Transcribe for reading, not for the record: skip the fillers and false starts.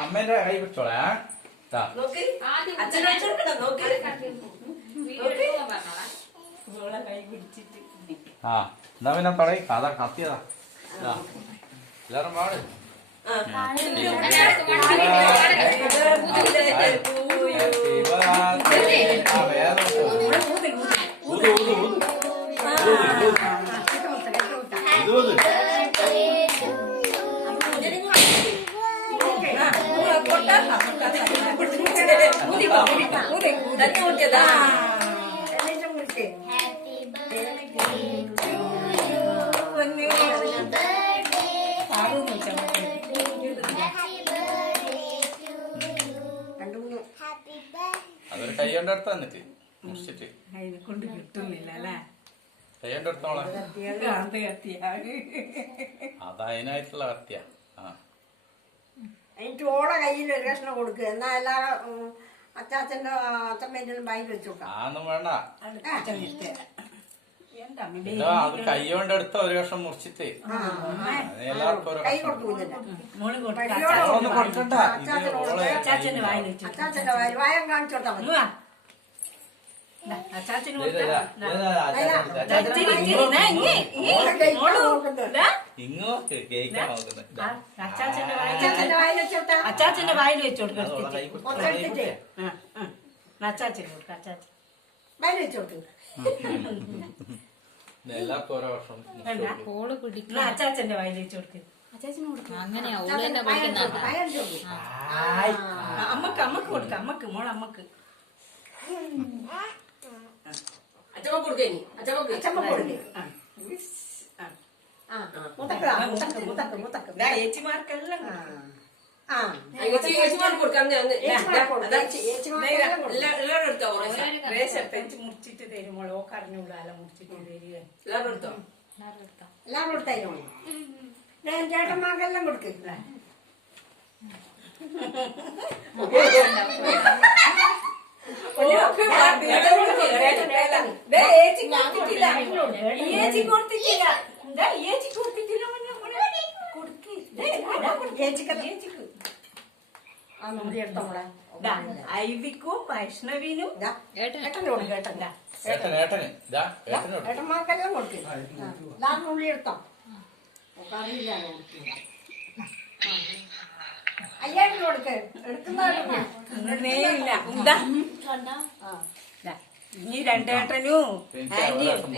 അമ്മേന്റെ കൈ പിടിച്ചോളെ. ആ എന്നാ പിന്നെ തുടങ്ങി കഥ കത്തിയതാ. എല്ലാരും പാട്. അതൊരു കൈ കൊണ്ടെടുത്ത എന്നിട്ട് മുറിച്ചിട്ട് കൊണ്ട് കിട്ടുന്നില്ല അല്ലേ? കൈ കൊണ്ടെടുത്തോളെ. അത് അതിനായിട്ടുള്ള കത്തിയ. എനിക്ക് ഓളെ കയ്യിൽ ഒരു കഷ്ണം കൊടുക്കുക. എന്നാ എല്ലാ അച്ചാച്ചന്റെ അച്ഛമ്മേന്റെയും ബായിൽ വെച്ചോക്കാം. ആന്നും വേണ്ട. അത് കൈ കൊണ്ടെടുത്ത ഒരു കഷ്ണം മുറിച്ചിട്ട് എല്ലാവർക്കും ഓരോ കൈ കൊടുക്കൂല. കൊടുക്കണ്ട. അച്ചാച്ചന്റെ വായിൽ വായം കാണിച്ചോട്ടാ മതി. അച്ചാച്ചന്റെ വായിൽ വെച്ചു കൊടുക്കും. വായിൽ വെച്ചോട്ട് എല്ലാവർക്കും ഓരോ വർഷം അച്ചാച്ചന്റെ വായിൽ വെച്ചു കൊടുക്കും. അമ്മക്ക് അമ്മക്ക് കൊടുക്ക. അമ്മക്ക് മോളമ്മക്ക് അച്ചമ്മ കൊടുക്കേ. അച്ചമ്മ കൊടുക്കേ. ഏച്ചിമാർക്കെല്ലാം മുറിച്ചിട്ട് തരും. മോളോ കറിഞ്ഞൂടാല മുറിച്ചിട്ട് തരിക. എല്ലാവരും കൊടുത്തായിരുന്നു. ഞാൻ ചേട്ടന്മാർക്കെല്ലാം കൊടുക്കില്ല. ഐവിക്കും വൈഷ്ണവിനും ഏട്ടന്മാർക്കെല്ലാം കൊടുക്കും. എല്ലാവരും ഉള്ളി എടുത്തോ. അറിയില്ല അയ്യായിരം കൊടുക്ക്. എടുക്കുന്നവരില്ല. ഇനി രണ്ടേട്ടനും കയ്യിലാണ്